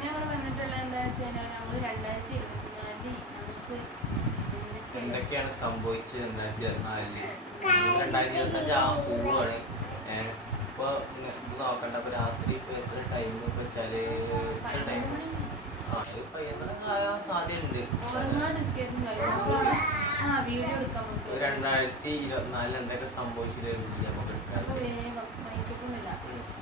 അപ്പൊ ഇന്ന് വന്നിട്ടുള്ള എന്താ വെച്ച് നമ്മൾ രണ്ടായിരത്തി ഇരുപത്തിനാലിൽ നമുക്ക് എന്തൊക്കെയാണ് സംഭവിച്ചത് രണ്ടായിരത്തി ഇരുപത്തിനാലിൽ? രണ്ടായിരത്തി ഇരുപത്തഞ്ച് ആ പോവാണ്. ഇപ്പൊ ഇത് നോക്കണ്ട അപ്പോൾ രാത്രി ഇപ്പൊ എത്ര ടൈം വെച്ചാൽ? ടൈം സാധ്യതയുണ്ട്. രണ്ടായിരത്തി ഇരുപത്തിനാലിൽ എന്തൊക്കെ സംഭവിച്ചില്ല നമുക്ക്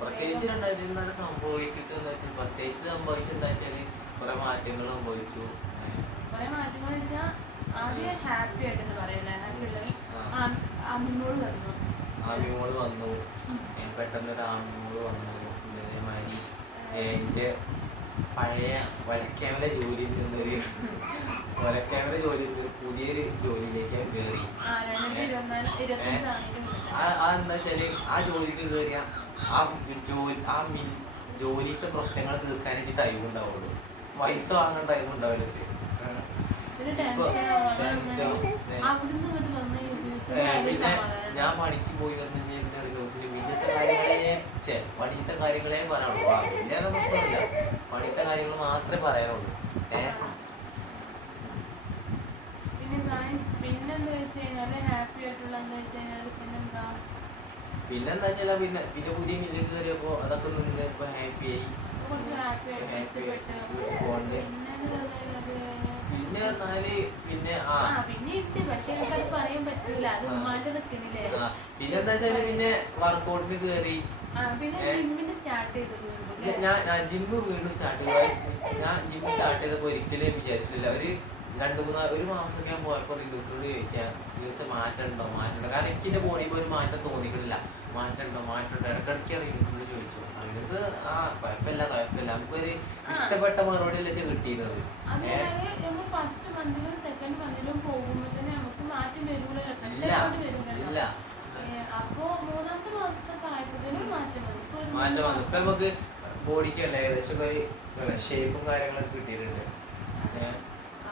പ്രത്യേകിച്ച് രണ്ടായിരത്തി ഇരുപത്തിനാല് സംഭവിച്ചിട്ട് എന്താ വെച്ചാൽ പ്രത്യേകിച്ച് സംഭവിച്ചത് എന്താ വെച്ചാൽ കുറെ മാറ്റങ്ങൾ സംഭവിച്ചു. ആദ്യമോൾ കുറെ മാറ്റങ്ങൾ വെച്ചാൽ ആദ്യം ഹാപ്പി ആയിട്ടുണ്ട് പറയല്ലേ? ഹാപ്പി ഉള്ളത് ആ. അമ്മോട് വന്നു. ആമിമോൾ വന്നു. പെട്ടെന്ന് ഒരു ആമിമോൾ വന്നു. ഇതേമാതിരി എന്റെ പഴയ വരയ്ക്കാനുള്ള ജോലിയിൽ നിന്നൊരു വരയ്ക്കാനുള്ള ജോലിയിൽ നിന്ന് പുതിയൊരു ജോലിയിലേക്ക് കയറി ആ ഇരുപത്തഞ്ചാണെങ്കിലും ആ ആ എന്താ വെച്ചാൽ ആ ജോലിക്ക് കയറിയ ആ ജോലി ആ മിൽ ജോലിക്ക് പ്രശ്നങ്ങൾ തീർക്കാനിച്ച് ടൈം ഉണ്ടാവുള്ളൂ. പൈസ വാങ്ങാൻ ടൈം പിന്നെ ഞാൻ പണിക്ക് പോയി വന്നു കഴിഞ്ഞാൽ വീട്ടിലത്തെ കാര്യങ്ങളെ പണിത്തെ കാര്യങ്ങളെ പറയാനുള്ളൂ. പിന്നെ പ്രശ്നമില്ല. പണിത്തെ കാര്യങ്ങൾ മാത്രമേ പറയാനുള്ളൂ. ഏഹ് പിന്നെന്താ വെച്ച് കഴിഞ്ഞാൽ ഹാപ്പി ആയിട്ടുള്ള എന്താ വെച്ച് കഴിഞ്ഞാൽ പിന്നെന്താ? പിന്നെന്താ വെച്ചാൽ പിന്നെ പിന്നെ പുതിയ മില്ലിൽ കയറിയപ്പോ അതൊക്കെ നിന്ന് ഇപ്പൊ ഹാപ്പി ആയി. ഹാപ്പി പിന്നെന്ന് പറഞ്ഞാൽ പിന്നെ പറഞ്ഞാൽ പിന്നെ ആ. പിന്നെ ഇട്ട് പക്ഷെ എനിക്കത് പറയാൻ പറ്റൂല. അത് ഉമ്മാന്റെ നിക്കണില്ലേ പിന്നെ എന്താ വെച്ചാൽ പിന്നെ വർക്കൗട്ടിന് കേറി. പിന്നെ. ജിമ്മിന് സ്റ്റാർട്ട് ചെയ്തു ഞാൻ ഞാൻ ജിമ്മ് വീണ്ടും സ്റ്റാർട്ട് ചെയ്തു. ഞാൻ ജിമ്മ് സ്റ്റാർട്ട് ചെയ്തപ്പോ ഒരിക്കലും വിചാരിച്ചിട്ടില്ല. ഒരു രണ്ട് മൂന്ന് ഒരു മാസമൊക്കെ ഞാൻ പോയപ്പോൾ റിലൂസിനോട് ചോദിച്ചാൽ റിലൂസ് മാറ്റം ഉണ്ടോ മാറ്റം ഉണ്ടോ കാരണം എനിക്ക് എന്റെ ബോഡിയിൽ ഒരു മാറ്റം തോന്നിയിട്ടില്ല. മാറ്റം ഉണ്ടോ മാറ്റം അറിയുന്നു ഇടയ്ക്കിടയ്ക്ക് റിലൂസിനോട് ചോദിച്ചു. റിലൂസ് ആ കുഴപ്പമില്ല കുഴപ്പമില്ല. നമുക്കൊരു ഇഷ്ടപ്പെട്ട മറുപടി അല്ലേ കിട്ടിയിരുന്നത് ഇല്ല. മാറ്റം വന്നു. ഇപ്പൊ നമുക്ക് ബോഡിക്ക് അല്ല ഏകദേശം ഷേപ്പും കാര്യങ്ങളൊക്കെ കിട്ടിയിട്ടുണ്ട്. ഏഹ്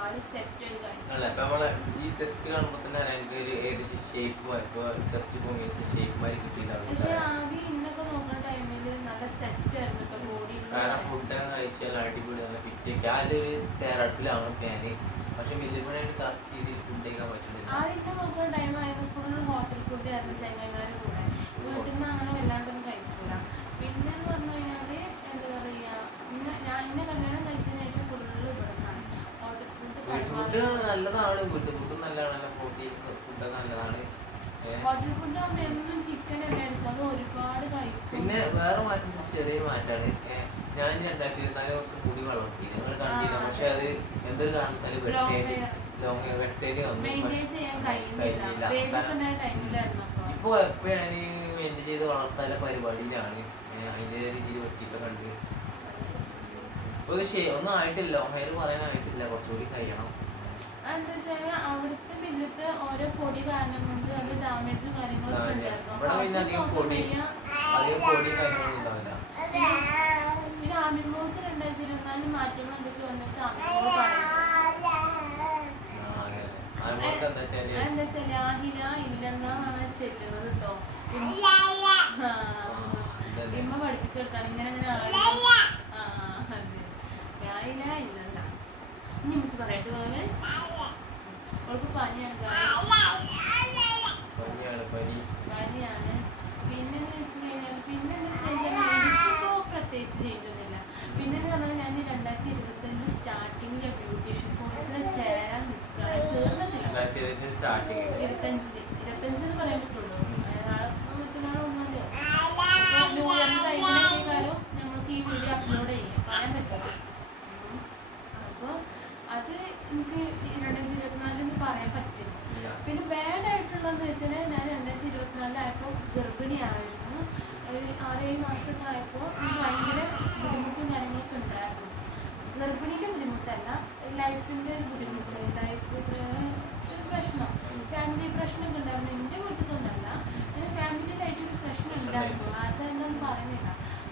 അല്ല ഇപ്പൊ നമ്മളെ ഈ ചെസ്റ്റ് കാണുമ്പോ തന്നെ എനിക്ക് ഒരു ഏകദേശം ഷേപ്പ് ഇപ്പൊ ചെസ്റ്റ് പൊങ്ങി ഷേപ്പ് മാതിരി കിട്ടിയില്ല കാരണം ഫുഡ് കഴിച്ചാൽ അടിപൊളി നല്ല ഫിറ്റ് ഒക്കെ. അതിലൊരു തേരട്ടിലാണ് ഞാൻ. പക്ഷെ മില്ലിപ്പണിയായിട്ട് കറക്റ്റ് രീതിയിൽ ഫുഡ് കഴിക്കാൻ പറ്റുന്നില്ല ആദ്യം നോക്കുന്ന ടൈം ആയിരുന്നു ഫുൾ ഹോട്ടൽ ഫുഡ് ആയിരുന്നു. ചെങ്ങന്മാരുടെ കൂടെ വീട്ടിൽ നിന്ന് അങ്ങനെ വല്ലാണ്ടൊന്നും കഴിക്കൂല പിന്നെ എന്ന് പറഞ്ഞു കഴിഞ്ഞാൽ എന്താ പറയാ ഇന്നെ ഞാൻ ഇന്നെ കല്യാണം കഴിച്ചതിന് ശേഷം ഫുള്ള് ഇവിടെ നിന്നാണ് ഹോട്ടൽ ഫുഡ് ഫുഡ് നല്ലതാണ് വീട്ടു ഫുഡ് നല്ലതാണ്. നല്ല പ്രോട്ടീൻ ഫുഡൊക്കെ നല്ലതാണ് ഫുഡ് പിന്നെ വേറെ മാറ്റം ചെറിയ മാറ്റാണ്. ഞാൻ രണ്ടായിരത്തി ഇരുപത്തിനാല് ദിവസം കൂടി വളർത്തി. നിങ്ങൾ കണ്ടില്ല? പക്ഷെ അത് എന്തൊരു കാരണത്താൽ hair. ലോങ് വെട്ടേരി വന്നു. ഇപ്പൊ എപ്പോഴാണ് എന്റെ മെയിന്റെയിൻ ചെയ്ത് വളർത്താനുള്ള പരിപാടിയിലാണ്. അതിന്റെ രീതിയിൽ വെട്ടിയിട്ട് കണ്ട്. ഇപ്പൊ ഒന്നും ആയിട്ടില്ല. ലോങ് ഹെയർ പറയാനായിട്ടില്ല. കുറച്ചുകൂടി കഴിയണം. എന്താ വെച്ചാൽ അവിടുത്തെ ബില്ലത്തെ ഓരോ പൊടി കാരണം കൊണ്ട് അത് ഡാമേജ് കാര്യങ്ങളൊക്കെ ഉണ്ടായിരുന്നു. പിന്നെ ആമിമോൾക്ക് രണ്ടായിരത്തി ഇരുപത്തിനാലിൽ മാറ്റങ്ങൾ എന്തൊക്കെ വന്നു വെച്ചാൽ എന്താ വെച്ചാൽ ഇല്ലെന്നാണ് ചെല്ലുന്നത് കേട്ടോ. ഇമ്മ ഇങ്ങനെ അങ്ങനെ ഇനി നമുക്ക് പറയട്ടെ അവൾക്ക് പനിയാണ്. പനിയാണ് പനി. പനിയാണ്. പിന്നെ വെച്ച് കഴിഞ്ഞാൽ പിന്നെ എന്ന് വെച്ച് കഴിഞ്ഞാൽ എനിക്കിപ്പോ പ്രത്യേകിച്ച് ചെയ്തിരുന്നില്ല പിന്നെ എന്ന് പറഞ്ഞാൽ ഞാൻ രണ്ടായിരത്തി ഇരുപത്തഞ്ച് സ്റ്റാർട്ടിങ്ങിലെ ബ്യൂട്ടീഷ്യൻ കോഴ്സിന് ചേരാൻ നിൽക്കുകയാണ് ചേർന്നിട്ടില്ല. രണ്ടായിരത്തി ഇരുപത്തി സ്റ്റാർട്ടിങ് ഇരുപത്തഞ്ചിൽ ഇരുപത്തഞ്ച് എന്ന് പറയാൻ നാളെ മറ്റന്നാളെ ഒന്നാമതോ അപ്പോൾ ന്യൂ ഇയറിന് ടൈമിലൊക്കെ കാലം നമ്മൾക്ക് ഈ വീഡിയോ അപ്ലോഡ് ചെയ്യാം പറയാൻ പറ്റില്ല അപ്പോൾ അത് എനിക്ക് ഈ രണ്ടായിരത്തി ഇരുപത്തിനാലിന് പറയാൻ പറ്റില്ല പിന്നെ ബാഡ് ആയിട്ടുള്ളതെന്ന് വെച്ചാൽ ഞാൻ രണ്ടായിരത്തി ഇരുപത്തിനാലിലായപ്പോൾ ഗർഭിണിയായിരുന്നു. ഒരു ആറേഴ് മാസമൊക്കെ ആയപ്പോൾ എനിക്ക് ഭയങ്കര ബുദ്ധിമുട്ടും കാര്യങ്ങളൊക്കെ ഉണ്ടായിരുന്നു. ഗർഭിണിന്റെ ബുദ്ധിമുട്ടല്ല ലൈഫിന്റെ ഒരു ബുദ്ധിമുട്ട്. ലൈഫ് പ്രശ്നം. ഫാമിലി പ്രശ്നമൊക്കെ ഉണ്ടായിരുന്നു. എന്റെ വീട്ടിലൊന്നല്ല ഇങ്ങനെ ഫാമിലിയിലായിട്ട് ഒരു പ്രശ്നം ഉണ്ടായിരുന്നു. അതെന്താണെന്ന് പറയുന്നില്ല.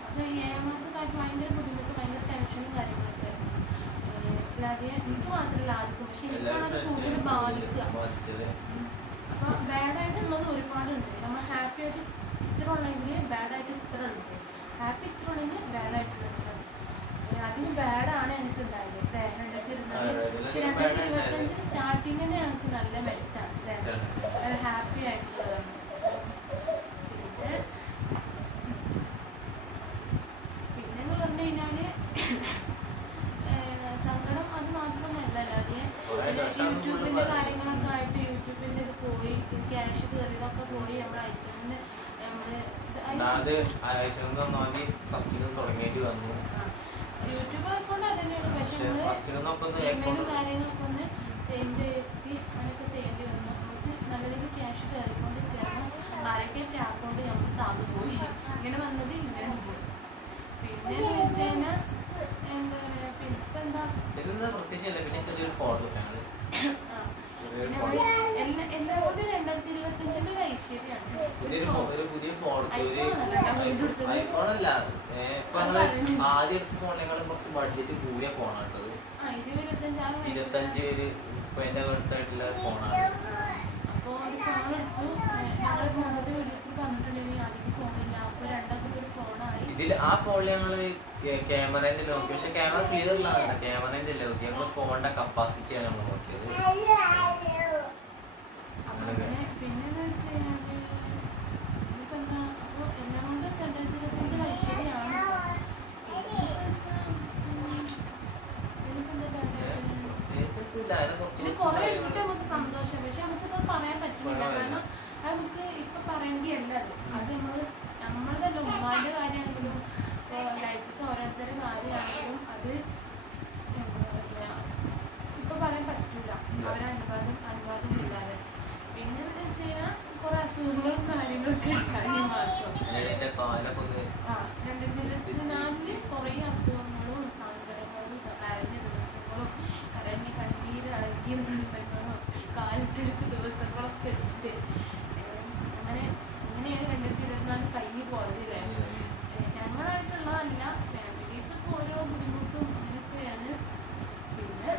അപ്പോൾ ഈ ഏഴ് മാസമൊക്കെ ആയപ്പോൾ ഭയങ്കര ബുദ്ധിമുട്ട് ഭയങ്കര ടെൻഷനും കാര്യങ്ങളൊക്കെ ആയിരുന്നു. അല്ലാതെ എനിക്ക് മാത്രമല്ല ആദ്യം പക്ഷെ എനിക്കാണത് കൂടുതൽ ബാധിക്കുക. അപ്പോൾ ഒരുപാട് ഒരുപാടുണ്ട്. നമ്മൾ ഹാപ്പി ആയിട്ട് ഇത്ര ഉള്ളെങ്കിൽ ബാഡായിട്ട് ഇത്ര ഉണ്ട് ഹാപ്പി ഇത്ര ഉള്ളെങ്കിൽ ബാഡായിട്ടുള്ള ഇത്ര അതിന് ബാഡാണ് എനിക്ക് ഉണ്ടായത് രണ്ടായിരത്തി ഇരുപത് പക്ഷെ രണ്ടായിരത്തി ഇരുപത്തഞ്ചിന് സ്റ്റാർട്ടിങ്ങിന് ഞങ്ങൾക്ക് നല്ല മെച്ചാണ് ഹാപ്പി ആയിട്ട്. കയറിയതൊക്കെ പോയി നമ്മൾ അയച്ചതിന് നമ്മൾ ഇത് ഒന്നാമത് അയച്ചു. ആഴ്ച ഒന്നാമത് ഫസ്റ്റിൽ തുടങ്ങേണ്ടി വന്നു. യൂട്യൂബ് അക്കൗണ്ട് അത് തന്നെയാണ്. പക്ഷെ അക്കൗണ്ട് കാര്യങ്ങളൊക്കെ ഒന്ന് ചേഞ്ച് ചെയ്തി അങ്ങനെയൊക്കെ ചെയ്യേണ്ടി വന്നു. നമുക്ക് നല്ല രീതിയിൽ ക്യാഷ് ആരൊക്കെ അക്കൗണ്ട് നമ്മൾ താന്നു പോയി. ഇങ്ങനെ വന്നത് ഇങ്ങനെ പോയി പിന്നെ എന്ന് വെച്ച് കഴിഞ്ഞാൽ എന്താ പറയാ പിന്നെ ഇപ്പൊ എന്താ? ഇതെന്താ പ്രത്യേകിച്ചല്ല പിന്നെ ചെറിയൊരു ഫോട്ടോ പുതിയ ഫോൺ. ഐഫോൺ അല്ല ഇപ്പൊ. ആദ്യം എടുത്ത ഫോണിനേക്കാളും കുറച്ച് ബഡ്ജറ്റ് കൂടിയ ഫോണാണ് ഇരുപത്തഞ്ച് ഒരു ഇപ്പൊ എന്റെ അടുത്തായിട്ടുള്ള ഫോണാണ് ഇതിൽ ആ ഫോണിൽ ഞങ്ങൾ ക്യാമറേന്റെ നോക്കി പക്ഷെ ക്യാമറ ക്ലിയർ ഉള്ളതാണ് ക്യാമറേന്റെ അല്ല നോക്കി ഞങ്ങൾ ഫോണിന്റെ കപ്പാസിറ്റിയാണ് നമ്മൾ നോക്കിയത് അപ്പോൾ അങ്ങനെ പിന്നെന്ന് വെച്ച് കഴിഞ്ഞാൽ ഇനിയിപ്പോൾ എന്താ അപ്പോൾ എല്ലാം കൊണ്ടും രണ്ടായിരത്തി ഇരുപത്തഞ്ചിൽ ഐശ്വര്യമാണ് പിന്നെ കുറേ ഉണ്ട് നമുക്ക് സന്തോഷം പക്ഷെ നമുക്കിത് പറയാൻ പറ്റുന്നില്ല കാരണം അത് നമുക്ക് ഇപ്പൊ പറയേണ്ടിയല്ല അത് അത് നമ്മൾ നമ്മളുടെ ഉമ്മാന്റെ കാര്യമാണെങ്കിലും ഇപ്പോൾ ലൈഫിലത്തെ ഓരോരുത്തരുടെ കാര്യമാണെങ്കിലും അത് എന്താ ഇപ്പൊ പറയാൻ പറ്റൂല. അവരെ അനുവാദം അനുവാദം ഇല്ലാതെ. പിന്നെ എന്താ വെച്ച് കഴിഞ്ഞാൽ കുറെ അസുഖങ്ങളും കാര്യങ്ങളൊക്കെ ഉണ്ടായി മാസം. ആ രണ്ടായിരത്തി ഇരുപത്തിനാലിൽ കുറേ അസുഖങ്ങളും സങ്കടങ്ങളും കരഞ്ഞ ദിവസങ്ങളും കരഞ്ഞ് കണ്ണീര് അഴകിയ ദിവസങ്ങളും കാലിട്ടടിച്ച ദിവസങ്ങളൊക്കെ ഉണ്ട് ഏഹ് അങ്ങനെ അങ്ങനെയാണ് രണ്ടായിരത്തി ഇരുപത്തിനാല് കഴിഞ്ഞു പോയത് ഇല്ലേ ഏഹ് ഞങ്ങളായിട്ടുള്ളതല്ല ഫാമിലിത്തെ ഓരോ ബുദ്ധിമുട്ടും അങ്ങനെയൊക്കെയാണ് പിന്നെ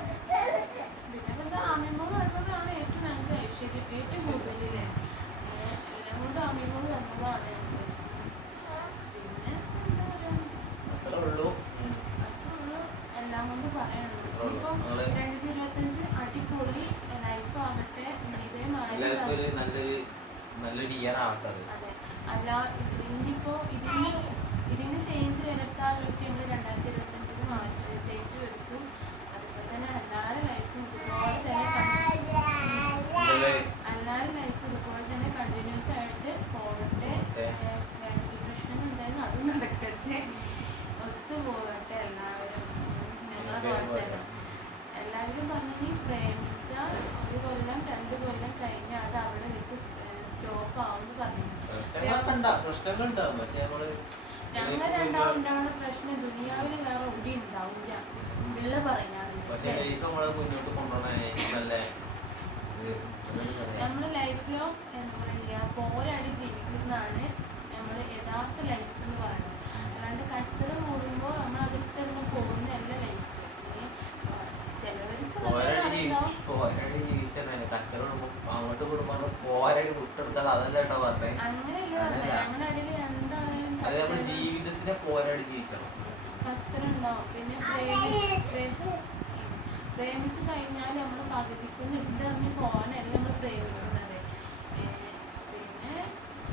പിന്നെ എന്താ അമ്മമ്മ വരുന്നതാണ് ഏറ്റവും ഞങ്ങൾക്ക് ഐശ്വര്യം ഏറ്റവും കൂടുതലില്ലേ ഏഹ് എല്ലാം കൊണ്ടും അമ്മമ്മ തന്നതാണ് ഞങ്ങൾക്ക് പിന്നെ എന്താ പറയാ അത്രേ ഉള്ളൂ അത്രയുള്ളൂ എല്ലാം കൊണ്ട് പറയാനുള്ളത് അത്രേ ഉള്ളൂ. ഇനിയിപ്പോ നമ്മൾ രണ്ടായിരത്തി ഇരുപത്തഞ്ച് അടിപൊളി ലൈഫ് ആവട്ടെ ഇതേമാതിരി എല്ലാവർക്കും ഒരു നല്ലൊരു നല്ലൊരു ഇയർ ആവട്ടെ അത് അതെ അല്ല ഇത് ഇനിയിപ്പോ ഇതിന് ഇതിന് ചേഞ്ച് വരുത്താനൊക്കെ നമ്മൾ രണ്ടായിരത്തി ഇരുപത്തഞ്ചിന് മാറ്റി ചേഞ്ച് വരുത്തും അതുപോലെ തന്നെ എല്ലാവരുടെ ലൈഫും ഇതുപോലെ തന്നെ ഇന്നലെ എല്ലാവരുടെ ലൈഫ് ഇതുപോലെ തന്നെ കണ്ടിന്യൂസ് ആയിട്ട് പോകട്ടെ പോകട്ടെ. ഫാമിലി പ്രശ്നം എന്തായാലും അത് നടക്കട്ടെ ഒത്തുപോകട്ടെ എല്ലാവരും ഞങ്ങളെ പോലെ തന്നെ എല്ലാവരും പറഞ്ഞു പ്രേമിച്ച ഒരു കൊല്ലം രണ്ട് കൊല്ലം കഴിഞ്ഞാൽ അത് അവിടെ വെച്ച് സ്റ്റോപ്പ് ആവും പറഞ്ഞു. ഞങ്ങൾ ഉണ്ടാവുന്ന പ്രശ്നം ദുനിയാവിൽ വേറെ ഒടി ഉണ്ടാവില്ല. പിള്ള പക്ഷെ നമ്മൾ ലൈഫിലോ എന്താ പറയാ പോരാടി ജീവിക്കുന്നതാണ് നമ്മൾ യഥാർത്ഥ ലൈഫ് എന്ന് പറയുന്നത് അല്ലാണ്ട് കച്ചറ കൂടുമ്പോൾ നമ്മൾ അതിട്ടൊന്ന് പോകുന്നതല്ല ലൈഫ് ചിലവർക്ക് പോരാടി ജീവിച്ച് നല്ലതാണുണ്ടാവും പോരാടി ജീവിച്ചാൽ കച്ചറ കൊടുക്കുമ്പോ അങ്ങോട്ട് കൊടുക്കുമ്പോ പോരടി കുട്ടെടുത്താൽ അതല്ല കേട്ടോ പറഞ്ഞേ? അത് നമ്മുടെ ജീവിതത്തിന്റെ ജീവിതത്തിനെ പോരാടി ജീവിക്കണം. പ്രേമിച്ചു പിന്നെ കഴിഞ്ഞാൽ നമ്മൾ പകുതിക്ക് അറിഞ്ഞ് പോകാനല്ല നമ്മൾ പ്രേമിക്കുന്നത്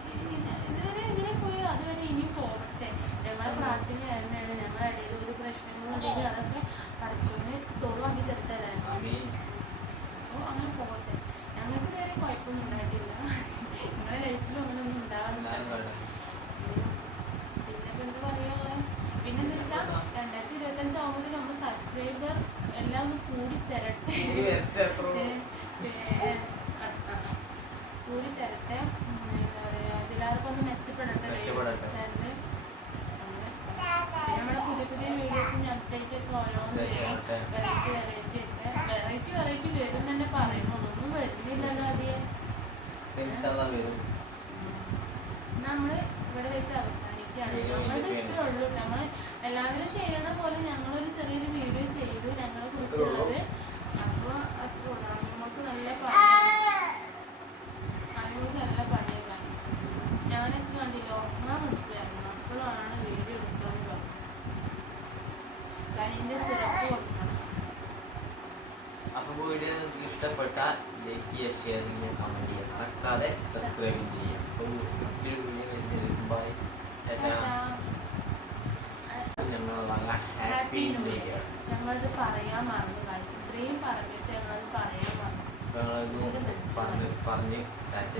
പിന്നെ ഇതുവരെ എങ്ങനെ പോയി. അതുവരെ ഇനിയും പോകട്ടെ. ഞങ്ങളെ പ്രാർത്ഥന തന്നെയാണ് ഞങ്ങളുടെ ഇടയിൽ ഒരു പ്രശ്നങ്ങളുണ്ടെങ്കിൽ അതൊക്കെ പഠിച്ചോണ്ട് സോൾവ് ആക്കി തരത്തല്ലേ ആമീൻ. അപ്പോൾ അങ്ങനെ പോകട്ടെ ഞങ്ങൾക്ക് ഇതുവരെ കുഴപ്പമൊന്നും ഉണ്ടായിട്ടില്ല നിങ്ങളുടെ ലൈഫിലും അങ്ങനെ ഒന്നും എല്ലാവരും ഉണ്ടാവാൻ വേണം. പിന്നെ ഇപ്പൊ എന്താ പറയാ പിന്നെന്താ വെച്ചാൽ രണ്ടായിരത്തി ഇരുപത്തി അഞ്ചാവുമ്പോൾ നമ്മുടെ സബ്സ്ക്രൈബർ എല്ലാം ഒന്ന് കൂടി തരട്ടെ ഇനി വരട്ടെ എത്ര ഉള്ളൂ? ഏ, ആ, ആ. കൂടി തരട്ടെ ഉം, എന്താ ഒന്ന് മെച്ചപ്പെടട്ടെ നമ്മുടെ പുതിയ പുതിയ വീഡിയോസിന് അപ്ഡേറ്റ് ഒക്കെ ഓരോന്ന് വെറൈറ്റി വെറൈറ്റി ഒക്കെ. വെറൈറ്റി വെറൈറ്റി വരും തന്നെ പറയുന്നു ഒന്നും വരുന്നില്ലല്ലോ അധികം നമ്മൾ ഇവിടെ വെച്ച് അവസാനിക്കുകയാണ്. നമ്മൾ നമ്മളുടെ ഇത്രേ ഉള്ളൂ. നമ്മൾ എല്ലാവരും ചെയ്യുന്ന പോലെ ഞങ്ങളൊരു ചെറിയൊരു വീഡിയോ ചെയ്തു ഞങ്ങളെ കുറിച്ചുള്ളത്. ഇഷ്ടപ്പെട്ടാൽ ലൈക്ക് ചെയ്യുക ഷെയർ ചെയ്യുക കമന്റ് ചെയ്യുക. മറക്കാതെ സബ്സ്ക്രൈബ് ചെയ്യുക. അപ്പോൾ ബൈ ഞങ്ങൾ നല്ല ഹാപ്പി ന്യൂ ഇയർ ഞങ്ങളിത് പറയാൻ മറന്നു ഇത്രയും പറഞ്ഞിട്ട് ഞങ്ങളത് പറയാൻ മറന്നു. പറഞ്ഞ് ടാറ്റ